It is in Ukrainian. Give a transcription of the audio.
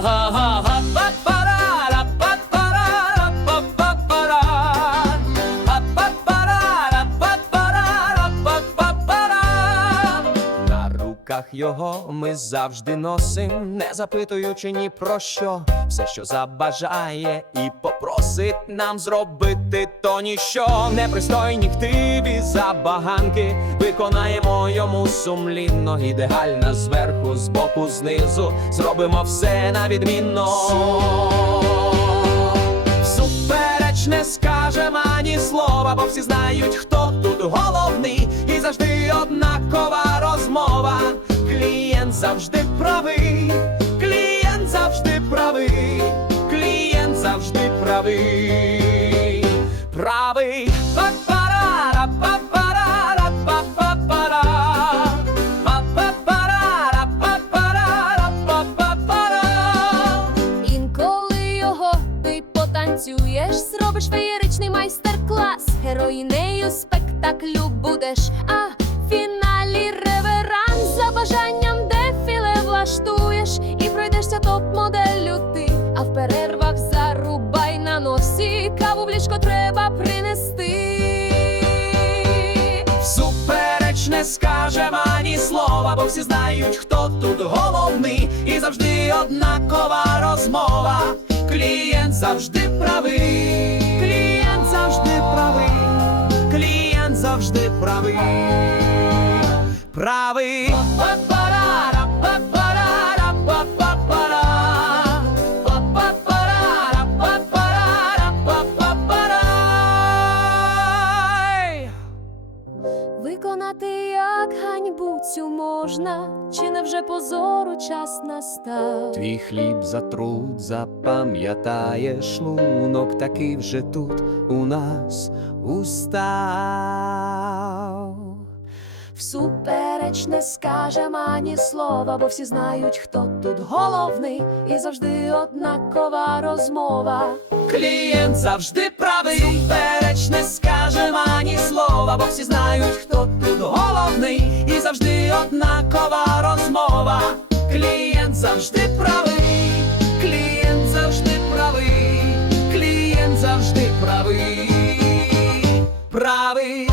ha ha руках його ми завжди носим, не запитуючи ні про що. Все, що забажає, і попросить нам зробити, то ніщо. Непристойні хтиві забаганки виконаємо йому сумлінно, ідеально зверху, збоку, знизу. Зробимо все на відмінно. Всупереч не скажем ані слова, бо всі знають, хто тут головний, Клієнт завжди правий, клієнт завжди правий, клієнт завжди правий. Правий. Інколи його ти потанцюєш, зробиш феєричний майстер-клас. Героїнею спектаклю будеш, а А в перервах зарубай на носі, каву в ліжко треба принести. Всупереч не скажем ані слова, бо всі знають, хто тут головний, і завжди однакова розмова. Клієнт завжди правий, клієнт завжди правий, клієнт завжди правий. Правий Виконати як ганьбу цю можна, чи не вже позору час настав? Твій хліб за труд запам'ятає шлунок, такий вже тут у нас устав. Всупереч не скажем ані слова, бо всі знають, хто тут головний, і завжди однакова розмова. Клієнт завжди правий, супереч не скажем слова, бо всі знають, хто тут головний, і завжди однакова розмова. Клієнт завжди правий, клієнт завжди правий, клієнт завжди правий. Правий